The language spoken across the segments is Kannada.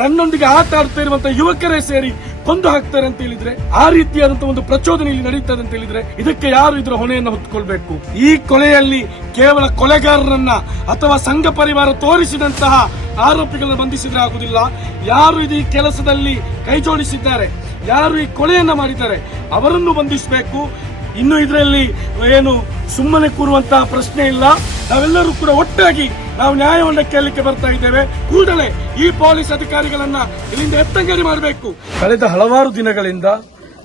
ತನ್ನೊಂದಿಗೆ ಆಟ ಆಡ್ತಾ ಇರುವಂತಹ ಯುವಕರೇ ಸೇರಿ ಕೊಂದು ಹಾಕ್ತಾರೆ ಅಂತ ಹೇಳಿದ್ರೆ, ಆ ರೀತಿಯಾದಂತಹ ಒಂದು ಪ್ರಚೋದನೆ ಇಲ್ಲಿ ನಡೀತದೆ ಅಂತ ಹೇಳಿದ್ರೆ, ಇದಕ್ಕೆ ಯಾರು ಇದರ ಹೊಣೆಯನ್ನು ಹೊತ್ಕೊಳ್ಬೇಕು ಈ ಕೊಲೆಯಲ್ಲಿ ಕೇವಲ ಕೊಲೆಗಾರರನ್ನ ಅಥವಾ ಸಂಘ ಪರಿವಾರ ತೋರಿಸಿದಂತಹ ಆರೋಪಿಗಳನ್ನ ಬಂಧಿಸಿದ್ರೆ ಆಗುದಿಲ್ಲ. ಯಾರು ಇದು ಈ ಕೆಲಸದಲ್ಲಿ ಕೈಜೋಡಿಸಿದ್ದಾರೆ ಯಾರು ಈ ಕೊಲೆಯನ್ನ ಮಾಡಿದ್ದಾರೆ, ಅವರನ್ನು ಬಂಧಿಸಬೇಕು. ಇನ್ನು ಇದರಲ್ಲಿ ಏನು ಸುಮ್ಮನೆ ಕೂರುವಂತಹ ಪ್ರಶ್ನೆ ಇಲ್ಲ. ನಾವೆಲ್ಲರೂ ಕೂಡ ಒಟ್ಟಾಗಿ ನಾವು ನ್ಯಾಯವನ್ನು ಕೇಳಲಿಕ್ಕೆ ಬರ್ತಾ ಇದ್ದೇವೆ. ಕೂಡಲೇ ಈ ಪೊಲೀಸ್ ಅಧಿಕಾರಿಗಳನ್ನ ಇಲ್ಲಿಂದ ಎತ್ತಂಗೇರಿ ಮಾಡಬೇಕು. ಕಳೆದ ಹಲವಾರು ದಿನಗಳಿಂದ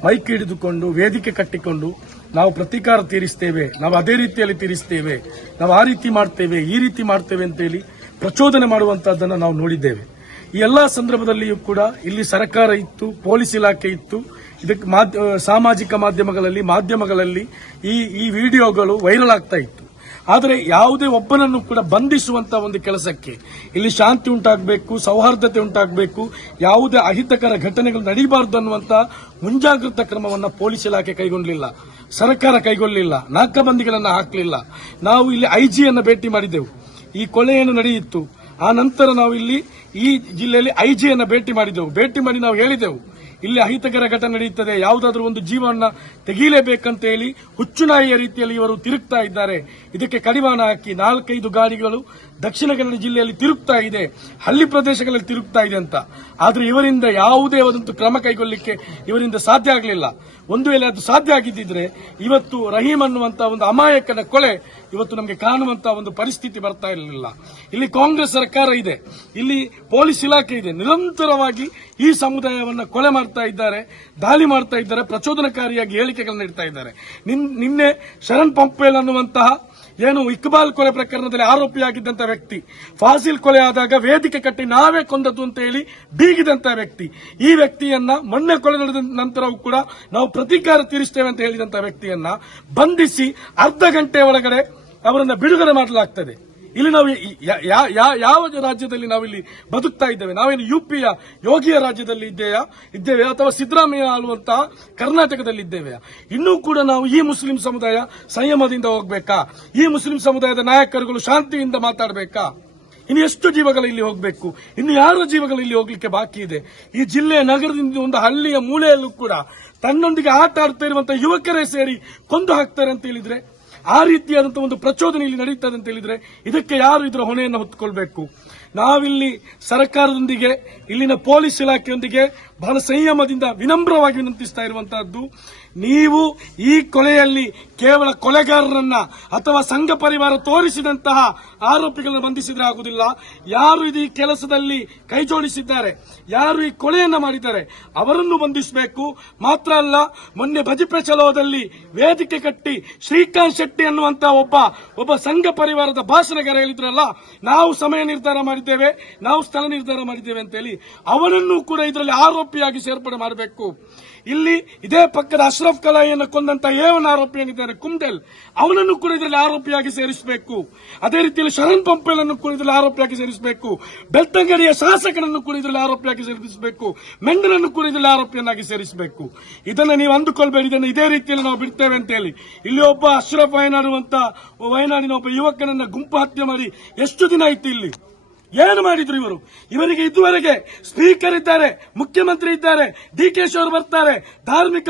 ಮೈಕ್ ಹಿಡಿದುಕೊಂಡು ವೇದಿಕೆ ಕಟ್ಟಿಕೊಂಡು ನಾವು ಪ್ರತೀಕಾರ ತೀರಿಸ್ತೇವೆ. ನಾವು ಅದೇ ರೀತಿಯಲ್ಲಿ ತೀರಿಸ್ತೇವೆ. ನಾವು ಆ ರೀತಿ ಮಾಡ್ತೇವೆ, ಈ ರೀತಿ ಮಾಡ್ತೇವೆ ಅಂತೇಳಿ ಪ್ರಚೋದನೆ ಮಾಡುವಂತಹದ್ದನ್ನು ನಾವು ನೋಡಿದ್ದೇವೆ. ಈ ಎಲ್ಲಾ ಸಂದರ್ಭದಲ್ಲಿಯೂ ಕೂಡ ಇಲ್ಲಿ ಸರ್ಕಾರ ಇತ್ತು, ಪೊಲೀಸ್ ಇಲಾಖೆ ಇತ್ತು. ಇದಕ್ಕೆ ಸಾಮಾಜಿಕ ಮಾಧ್ಯಮಗಳಲ್ಲಿ ಮಾಧ್ಯಮಗಳಲ್ಲಿ ಈ ಈ ವಿಡಿಯೋಗಳು ವೈರಲ್ ಆಗ್ತಾ ಇತ್ತು. ಆದರೆ ಯಾವುದೇ ಒಬ್ಬನನ್ನು ಕೂಡ ಬಂಧಿಸುವಂತ ಒಂದು ಕೆಲಸಕ್ಕೆ ಇಲ್ಲಿ ಶಾಂತಿ ಉಂಟಾಗಬೇಕು, ಸೌಹಾರ್ದತೆ ಉಂಟಾಗಬೇಕು, ಯಾವುದೇ ಅಹಿತಕರ ಘಟನೆಗಳು ನಡೀಬಾರದು ಅನ್ನುವಂತ ಮುಂಜಾಗ್ರತಾ ಕ್ರಮವನ್ನು ಪೊಲೀಸ್ ಇಲಾಖೆ ಕೈಗೊಂಡಿಲ್ಲ, ಸರ್ಕಾರ ಕೈಗೊಳ್ಳಲಿಲ್ಲ ನಾಕಬಂದಿಗಳನ್ನು ಹಾಕಲಿಲ್ಲ. ನಾವು ಇಲ್ಲಿ ಐಜಿಯನ್ನು ಭೇಟಿ ಮಾಡಿದೆವು. ಈ ಕೊಲೆಯನ್ನು ನಡೆಯಿತು ಆ ನಂತರ ನಾವು ಇಲ್ಲಿ ಈ ಜಿಲ್ಲೆಯಲ್ಲಿ ಐಜಿಯನ್ನು ಭೇಟಿ ಮಾಡಿದೆವು. ಭೇಟಿ ಮಾಡಿ ನಾವು ಹೇಳಿದೆವು. ಇಲ್ಲಿ ಅಹಿತಕರ ಘಟನೆ ನಡೆಯುತ್ತದೆ. ಯಾವುದಾದ್ರೂ ಒಂದು ಜೀವನ ತೆಗೀಲೇಬೇಕಂತ ಹೇಳಿ ಹುಚ್ಚುನಾಯಿಯ ರೀತಿಯಲ್ಲಿ ಇವರು ತಿರುಗ್ತಾ ಇದ್ದಾರೆ. ಇದಕ್ಕೆ ಕಡಿವಾಣ ಹಾಕಿ ನಾಲ್ಕೈದು ಗಾಡಿಗಳು ದಕ್ಷಿಣ ಕನ್ನಡ ಜಿಲ್ಲೆಯಲ್ಲಿ ತಿರುಗ್ತಾ ಇದೆ, ಹಳ್ಳಿ ಪ್ರದೇಶಗಳಲ್ಲಿ ತಿರುಗ್ತಾ ಇದೆ ಅಂತ. ಆದರೆ ಇವರಿಂದ ಯಾವುದೇ ಒಂದು ಕ್ರಮ ಕೈಗೊಳ್ಳಲಿಕ್ಕೆ ಇವರಿಂದ ಸಾಧ್ಯ ಆಗಲಿಲ್ಲ. ಒಂದು ವೇಳೆ ಅದು ಸಾಧ್ಯ ಆಗಿದ್ದಿದ್ರೆ ಇವತ್ತು ರಹೀಂ ಅನ್ನುವಂತ ಒಂದು ಅಮಾಯಕನ ಕೊಳೆ ಇವತ್ತು ನಮಗೆ ಕಾಣುವಂತ ಒಂದು ಪರಿಸ್ಥಿತಿ ಬರ್ತಾ ಇರಲಿಲ್ಲ. ಇಲ್ಲಿ ಕಾಂಗ್ರೆಸ್ ಸರ್ಕಾರ ಇದೆ. ಇಲ್ಲಿ ಪೊಲೀಸ್ ಇಲಾಖೆ ಇದೆ. ನಿರಂತರವಾಗಿ ಈ ಸಮುದಾಯವನ್ನು ಕೊಲೆ ಮಾಡ್ತಾ ಇದ್ದಾರೆ, ದಾಳಿ ಮಾಡ್ತಾ ಇದ್ದಾರೆ, ಪ್ರಚೋದನಕಾರಿಯಾಗಿ ಹೇಳಿಕೆಗಳನ್ನು ನೀಡ್ತಾ ಇದ್ದಾರೆ. ನಿನ್- ನಿನ್ನೆ ಶರಣ್ ಪಂಪೇಲ್ ಅನ್ನುವಂತಹ ಏನು ಇಕ್ಬಾಲ್ ಕೊಲೆ ಪ್ರಕರಣದಲ್ಲಿ ಆರೋಪಿಯಾಗಿದ್ದಂತ ವ್ಯಕ್ತಿ. ಫಾಸಿಲ್ ಕೊಲೆ ಆದಾಗ ವೇದಿಕೆ ಕಟ್ಟಿ ನಾವೇ ಕೊಂದದ್ದು ಅಂತ ಹೇಳಿ ಬೀಗಿದಂತ ವ್ಯಕ್ತಿ. ಈ ವ್ಯಕ್ತಿಯನ್ನ ಮೊನ್ನೆ ಕೊಲೆ ನಡೆದ ನಂತರವೂ ಕೂಡ ನಾವು ಪ್ರತೀಕಾರ ತೀರಿಸ್ತೇವೆ ಅಂತ ಹೇಳಿದಂತ ವ್ಯಕ್ತಿಯನ್ನ ಬಂಧಿಸಿ ಅರ್ಧ ಗಂಟೆ ಒಳಗಡೆ ಅವರನ್ನ ಬಿಡುಗಡೆ ಮಾಡಲಾಗ್ತದೆ. ಇಲ್ಲಿ ನಾವು ಯಾವ ರಾಜ್ಯದಲ್ಲಿ ನಾವಿಲ್ಲಿ ಬದುಕ್ತಾ ಇದ್ದೇವೆ? ನಾವೇನು ಯುಪಿಯ ಯೋಗಿಯ ರಾಜ್ಯದಲ್ಲಿ ಇದ್ದೇಯಾ? ಇದ್ದೇವೆ ಅಥವಾ ಸಿದ್ದರಾಮಯ್ಯ ಆಳುವಂತಹ ಕರ್ನಾಟಕದಲ್ಲಿ ಇದ್ದೇವೆ? ಇನ್ನೂ ಕೂಡ ನಾವು ಈ ಮುಸ್ಲಿಂ ಸಮುದಾಯ ಸಂಯಮದಿಂದ ಹೋಗ್ಬೇಕಾ? ಈ ಮುಸ್ಲಿಂ ಸಮುದಾಯದ ನಾಯಕರುಗಳು ಶಾಂತಿಯಿಂದ ಮಾತಾಡಬೇಕಾ? ಇನ್ನು ಎಷ್ಟು ಜೀವಗಳು ಇಲ್ಲಿ ಹೋಗಬೇಕು? ಇನ್ನು ಯಾರ ಜೀವಗಳು ಇಲ್ಲಿ ಹೋಗ್ಲಿಕ್ಕೆ ಬಾಕಿ ಇದೆ? ಈ ಜಿಲ್ಲೆಯ ನಗರದಿಂದ ಒಂದು ಹಳ್ಳಿಯ ಮೂಲೆಯಲ್ಲೂ ಕೂಡ ತನ್ನೊಂದಿಗೆ ಆಟ ಆಡ್ತಾ ಇರುವಂತಹ ಯುವಕರೇ ಸೇರಿ ಕೊಂದು ಹಾಕ್ತಾರೆ ಅಂತ ಹೇಳಿದ್ರೆ ಆ ರೀತಿಯಾದಂತಹ ಒಂದು ಪ್ರಚೋದನೆ ಇಲ್ಲಿ ನಡೀತದೆ ಅಂತ ಹೇಳಿದ್ರೆ ಇದಕ್ಕೆ ಯಾರು ಇದರ ಹೊಣೆಯನ್ನು ಹೊತ್ತುಕೊಳ್ಬೇಕು? ನಾವಿಲ್ಲಿ ಸರ್ಕಾರದೊಂದಿಗೆ, ಇಲ್ಲಿನ ಪೊಲೀಸ್ ಇಲಾಖೆಯೊಂದಿಗೆ ಬಹಳ ಸಂಯಮದಿಂದ ವಿನಮ್ರವಾಗಿ ವಿನಂತಿಸ್ತಾ ಇರುವಂತಹದ್ದು, ನೀವು ಈ ಕೊಲೆಯಲ್ಲಿ ಕೇವಲ ಕೊಲೆಗಾರರನ್ನ ಅಥವಾ ಸಂಘ ಪರಿವಾರ ತೋರಿಸಿದಂತಹ ಆರೋಪಿಗಳನ್ನು ಬಂಧಿಸಿದ್ರೆ ಆಗುದಿಲ್ಲ ಯಾರು ಇದು ಈ ಕೆಲಸದಲ್ಲಿ ಕೈಜೋಡಿಸಿದ್ದಾರೆ? ಯಾರು ಈ ಕೊಲೆಯನ್ನ ಮಾಡಿದ್ದಾರೆ? ಅವರನ್ನು ಬಂಧಿಸಬೇಕು. ಮಾತ್ರ ಅಲ್ಲ, ಮೊನ್ನೆ ಭಜಿಪೆ ಚಲೋದಲ್ಲಿ ವೇದಿಕೆ ಕಟ್ಟಿ ಶ್ರೀಕಾಂತ್ ಶೆಟ್ಟಿ ಅನ್ನುವಂತ ಒಬ್ಬ ಒಬ್ಬ ಸಂಘ ಪರಿವಾರದ ಭಾಷಣಗಾರ ಹೇಳಿದ್ರಲ್ಲ ನಾವು ಸಮಯ ನಿರ್ಧಾರ ಮಾಡಿದ್ದೇವೆ, ನಾವು ಸ್ಥಳ ನಿರ್ಧಾರ ಮಾಡಿದ್ದೇವೆ ಅಂತ ಹೇಳಿ ಅವನನ್ನು ಕೂಡ ಇದರಲ್ಲಿ ಆರೋಪಿಯಾಗಿ ಸೇರ್ಪಡೆ ಮಾಡಬೇಕು. ಇಲ್ಲಿ ಇದೇ ಪಕ್ಕದ ಅಶ್ರಫ್ ಕಲಾಯಿಯನ್ನು ಕೊಂದಂತ ಏವನ ಆರೋಪಿ ಏನಿದ್ದಾರೆ ಕುಮ್ಡೆಲ್ ಅವನನ್ನು ಕೂಡ ಇದರಲ್ಲಿ ಆರೋಪಿಯಾಗಿ ಸೇರಿಸಬೇಕು. ಅದೇ ರೀತಿಯಲ್ಲಿ ಶರಣ್ ಪಂಪೇಲ್ ಅನ್ನು ಕೂಡ ಇದರಲ್ಲಿ ಆರೋಪಿಯಾಗಿ ಸೇರಿಸಬೇಕು. ಬೆಳ್ತಂಗಡಿಯ ಶಾಸಕನನ್ನು ಕೂಡ ಇದರಲ್ಲಿ ಆರೋಪಿಯಾಗಿ ಸೇರಿಸಬೇಕು. ಮೆಂಡನನ್ನು ಕೂಡ ಇದರಲ್ಲಿ ಆರೋಪಿಯನ್ನಾಗಿ ಸೇರಿಸಬೇಕು. ಇದನ್ನ ನೀವು ಅಂದುಕೊಳ್ಬೇಡಿ, ಇದನ್ನು ಇದೇ ರೀತಿಯಲ್ಲಿ ನಾವು ಬಿಡ್ತೇವೆ ಅಂತ ಹೇಳಿ. ಇಲ್ಲಿ ಒಬ್ಬ ಅಶ್ರಫ್ ಅಂತ ವಯನಾಡಿನ ಒಬ್ಬ ಯುವಕನನ್ನ ಗುಂಪು ಹತ್ಯೆ ಮಾಡಿ ಎಷ್ಟು ದಿನ ಆಯ್ತು ಇಲ್ಲಿ? ಏನು ಮಾಡಿದ್ರು ಇವರು? ಇವರಿಗೆ ಇದುವರೆಗೆ ಸ್ಪೀಕರ್ ಇದ್ದಾರೆ ಮುಖ್ಯಮಂತ್ರಿ ಇದ್ದಾರೆ ಡಿ ಕೆ ಶಿ ಅವರು ಬರ್ತಾರೆ, ಧಾರ್ಮಿಕ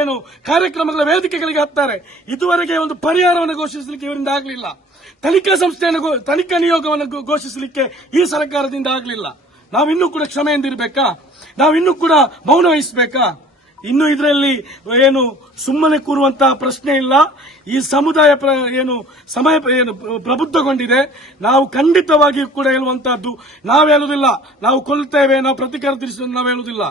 ಏನು ಕಾರ್ಯಕ್ರಮಗಳ ವೇದಿಕೆಗಳಿಗೆ ಹತ್ತಾರೆ. ಇದುವರೆಗೆ ಒಂದು ಪರಿಹಾರವನ್ನು ಘೋಷಿಸಲಿಕ್ಕೆ ಇವರಿಂದ ಆಗಲಿಲ್ಲ. ತನಿಖಾ ಸಂಸ್ಥೆಯನ್ನು ತನಿಖಾ ನಿಯೋಗವನ್ನು ಘೋಷಿಸಲಿಕ್ಕೆ ಈ ಸರ್ಕಾರದಿಂದ ಆಗಲಿಲ್ಲ. ನಾವಿನ್ನೂ ಕೂಡ ಕ್ಷಮೆಯಿಂದ ನಾವಿನ್ನೂ ಕೂಡ ಮೌನ ವಹಿಸಬೇಕಾ ಇನ್ನು ಇದರಲ್ಲಿ ಏನು ಸುಮ್ಮನೆ ಕೂರುವಂತಹ ಪ್ರಶ್ನೆ ಇಲ್ಲ. ಈ ಸಮುದಾಯ ಏನು ಸಮಯ ಏನು ಪ್ರಬುದ್ಧಗೊಂಡಿದೆ. ನಾವು ಖಂಡಿತವಾಗಿಯೂ ಕೂಡ ಹೇಳುವಂತಹದ್ದು ನಾವು ಹೇಳುವುದಿಲ್ಲ. ನಾವು ಕೊಲ್ತೇವೆ ನಾವು ಪ್ರತಿಕಾರ ತಿಳಿಸುವ ನಾವು ಹೇಳುವುದಿಲ್ಲ.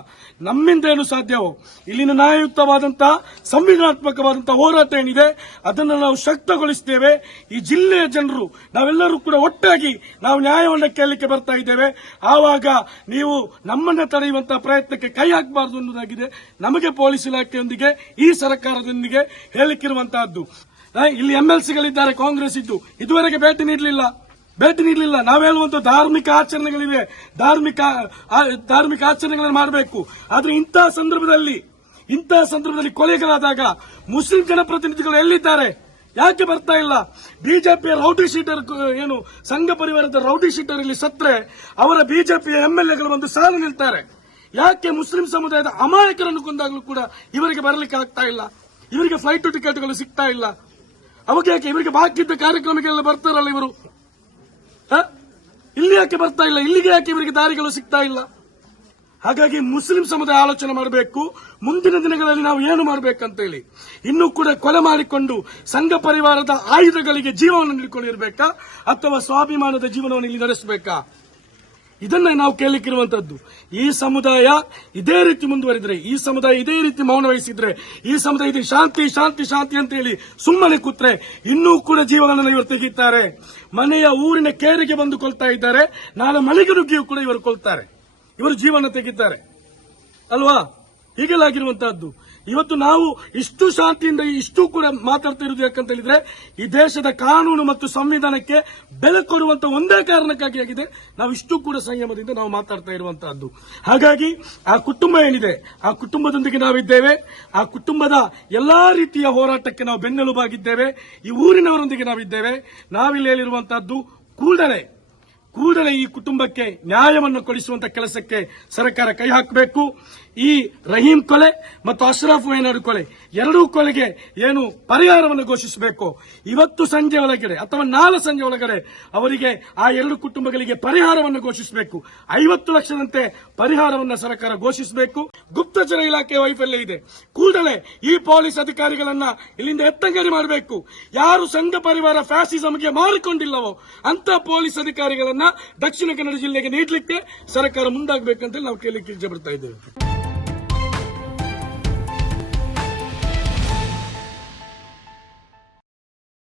ನಮ್ಮಿಂದ ಏನು ಸಾಧ್ಯವೋ? ಇಲ್ಲಿನ ನ್ಯಾಯಯುತವಾದಂತಹ ಸಂವಿಧಾನಾತ್ಮಕವಾದಂತಹ ಹೋರಾಟ ಏನಿದೆ, ಅದನ್ನು ನಾವು ಶಕ್ತಗೊಳಿಸುತ್ತೇವೆ ಈ ಜಿಲ್ಲೆಯ ಜನರು, ನಾವೆಲ್ಲರೂ ಕೂಡ ಒಟ್ಟಾಗಿ ನಾವು ನ್ಯಾಯವನ್ನು ಕೇಳಲಿಕ್ಕೆ ಬರ್ತಾ ಇದ್ದೇವೆ. ಆವಾಗ ನೀವು ನಮ್ಮನ್ನ ತಡೆಯುವಂತಹ ಪ್ರಯತ್ನಕ್ಕೆ ಕೈ ಹಾಕಬಾರದು ಅನ್ನೋದಾಗಿದೆ. ನಮಗೆ ಪೊಲೀಸ್ ಇಲಾಖೆಯೊಂದಿಗೆ, ಈ ಸರ್ಕಾರದೊಂದಿಗೆ ಹೇಳಿಕ್ಕಿರುವಂತಹದ್ದು ಇಲ್ಲಿ ಎಂಎಲ್ಸಿಗಳಿದ್ದಾರೆ, ಕಾಂಗ್ರೆಸ್ ಇದ್ದು. ಇದುವರೆಗೆ ಭೇಟಿ ನೀಡಲಿಲ್ಲ. ಭೇಟಿ ನೀಡಲಿಲ್ಲ. ನಾವು ಹೇಳುವಂತ ಧಾರ್ಮಿಕ ಆಚರಣೆಗಳಿವೆ. ಧಾರ್ಮಿಕ ಧಾರ್ಮಿಕ ಆಚರಣೆಗಳನ್ನು ಮಾಡಬೇಕು. ಆದ್ರೆ ಇಂತಹ ಸಂದರ್ಭದಲ್ಲಿ ಇಂತಹ ಸಂದರ್ಭದಲ್ಲಿ ಕೊಲೆಗಳಾದಾಗ ಮುಸ್ಲಿಂ ಜನಪ್ರತಿನಿಧಿಗಳು ಎಲ್ಲಿದ್ದಾರೆ? ಯಾಕೆ ಬರ್ತಾ ಇಲ್ಲ? ಬಿಜೆಪಿಯ ರೌಡಿ ಶೀಟರ್, ಏನು, ಸಂಘ ಪರಿವಾರದ ರೌಡಿ ಶೀಟರ್ ಇಲ್ಲಿ ಸತ್ರೆ, ಅವರ ಬಿಜೆಪಿಯ ಎಂಎಲ್ಎಗಳು ಬಂದು ಸಾಲು ನಿಲ್ತಾರೆ. ಯಾಕೆ ಮುಸ್ಲಿಂ ಸಮುದಾಯದ ಅಮಾಯಕರನ್ನು ಕೊಂದಾಗಲೂ ಕೂಡ ಇವರಿಗೆ ಬರಲಿಕ್ಕೆ ಆಗ್ತಾ ಇಲ್ಲ? ಇವರಿಗೆ ಫ್ಲೈಟ್ ಟಿಕೆಟ್ಗಳು ಸಿಗ್ತಾ ಇಲ್ಲ. ಅವಾಗ ಯಾಕೆ ಇವರಿಗೆ ಬಾಕಿ ಇದ್ದ ಕಾರ್ಯಕ್ರಮಗಳೆಲ್ಲ ಬರ್ತಾರಲ್ಲ ಇವರು? ಇಲ್ಲಿ ಯಾಕೆ ಬರ್ತಾ ಇಲ್ಲ? ಇಲ್ಲಿಗೆ ಯಾಕೆ ಇವರಿಗೆ ದಾರಿಗಳು ಸಿಗ್ತಾ ಇಲ್ಲ? ಹಾಗಾಗಿ ಮುಸ್ಲಿಂ ಸಮುದಾಯ ಆಲೋಚನೆ ಮಾಡಬೇಕು. ಮುಂದಿನ ದಿನಗಳಲ್ಲಿ ನಾವು ಏನು ಮಾಡಬೇಕಂತ ಹೇಳಿ ಇನ್ನೂ ಕೂಡ ಕೊಲೆ ಮಾಡಿಕೊಂಡು ಸಂಘ ಪರಿವಾರದ ಆಯುಧಗಳಿಗೆ ಜೀವವನ್ನು ನೀಡಿಕೊಂಡಿರ್ಬೇಕಾ? ಅಥವಾ ಸ್ವಾಭಿಮಾನದ ಜೀವನವನ್ನು ಇಲ್ಲಿ ನಡೆಸಬೇಕಾ? ಇದನ್ನ ನಾವು ಕೇಳಲಿಕ್ಕಿರುವಂತದ್ದು ಈ ಸಮುದಾಯ ಇದೇ ರೀತಿ ಮುಂದುವರಿದ್ರೆ, ಈ ಸಮುದಾಯ ಇದೇ ರೀತಿ ಮೌನ ವಹಿಸಿದ್ರೆ, ಈ ಸಮುದಾಯ ಇದು ಶಾಂತಿ ಶಾಂತಿ ಶಾಂತಿ ಅಂತ ಹೇಳಿ ಸುಮ್ಮನೆ ಕೂತ್ರೆ ಇನ್ನೂ ಕೂಡ ಜೀವನವನ್ನು ಇವರು ತೆಗಿತಾರೆ. ಮನೆಯ ಊರಿನ ಕೇರಿಗೆ ಬಂದು ಕೊಲ್ತಾ ಇದ್ದಾರೆ. ನಾಳೆ ಮಳೆಗೆ ನುಗ್ಗಿಯೂ ಕೂಡ ಇವರು ಕೊಲ್ತಾರೆ. ಇವರು ಜೀವನ ತೆಗಿತಾರೆ. ಅಲ್ವಾ? ಹೀಗೆಲ್ಲ ಇವತ್ತು ನಾವು ಇಷ್ಟು ಶಾಂತಿಯಿಂದ ಇಷ್ಟು ಕೂಡ ಮಾತಾಡ್ತಾ ಇರೋದು ಯಾಕಂತ ಹೇಳಿದ್ರೆ, ಈ ದೇಶದ ಕಾನೂನು ಮತ್ತು ಸಂವಿಧಾನಕ್ಕೆ ಬೆಲೆ ಕೊಡುವಂತ ಒಂದೇ ಕಾರಣಕ್ಕಾಗಿ ಆಗಿದೆ. ನಾವು ಇಷ್ಟು ಕೂಡ ಸಂಯಮದಿಂದ ನಾವು ಮಾತಾಡ್ತಾ ಇರುವಂತಹದ್ದು. ಹಾಗಾಗಿ ಆ ಕುಟುಂಬ ಏನಿದೆ, ಆ ಕುಟುಂಬದೊಂದಿಗೆ ನಾವಿದ್ದೇವೆ. ಆ ಕುಟುಂಬದ ಎಲ್ಲಾ ರೀತಿಯ ಹೋರಾಟಕ್ಕೆ ನಾವು ಬೆನ್ನೆಲುಬಾಗಿದ್ದೇವೆ. ಈ ಊರಿನವರೊಂದಿಗೆ ನಾವಿದ್ದೇವೆ. ನಾವಿಲ್ಲಿ ಹೇಳಿರುವಂತಹದ್ದು, ಕೂಡಲೇ ಕೂಡಲೇ ಈ ಕುಟುಂಬಕ್ಕೆ ನ್ಯಾಯವನ್ನು ಕೊಡಿಸುವಂತ ಕೆಲಸಕ್ಕೆ ಸರ್ಕಾರ ಕೈ ಹಾಕಬೇಕು. ಈ ರಹೀಂ ಕೊಲೆ ಮತ್ತು ಅಶ್ರಫ್ ವೇನರ್ ಕೊಲೆ ಎರಡೂ ಕೊಲೆಗೆ ಏನು ಪರಿಹಾರವನ್ನು ಘೋಷಿಸಬೇಕು. ಇವತ್ತು ಸಂಜೆ ಒಳಗಡೆ ಅಥವಾ ನಾಳೆ ಸಂಜೆ ಒಳಗಡೆ ಅವರಿಗೆ ಆ ಎರಡು ಕುಟುಂಬಗಳಿಗೆ ಪರಿಹಾರವನ್ನು ಘೋಷಿಸಬೇಕು. ಐವತ್ತು ಲಕ್ಷದಂತೆ ಪರಿಹಾರವನ್ನು ಸರ್ಕಾರ ಘೋಷಿಸಬೇಕು. ಗುಪ್ತಚರ ಇಲಾಖೆ ವೈಫಲ್ಯ ಇದೆ. ಕೂಡಲೇ ಈ ಪೊಲೀಸ್ ಅಧಿಕಾರಿಗಳನ್ನ ಇಲ್ಲಿಂದ ಎತ್ತಂಗಡಿ ಮಾಡಬೇಕು. ಯಾರು ಸಂಘ ಪರಿವಾರ ಫ್ಯಾಸಿಸಂಗೆ ಮಾರಿಕೊಂಡಿಲ್ಲವೋ ಅಂತ ಪೊಲೀಸ್ ಅಧಿಕಾರಿಗಳನ್ನ ದಕ್ಷಿಣ ಕನ್ನಡ ಜಿಲ್ಲೆಗೆ ನೀಡಲಿಕ್ಕೆ ಸರ್ಕಾರ ಮುಂದಾಗಬೇಕಂತ ನಾವು ಕೇಳಿ ಇಚ್ಛೆ ಬರ್ತಾ ಇದ್ದೇವೆ.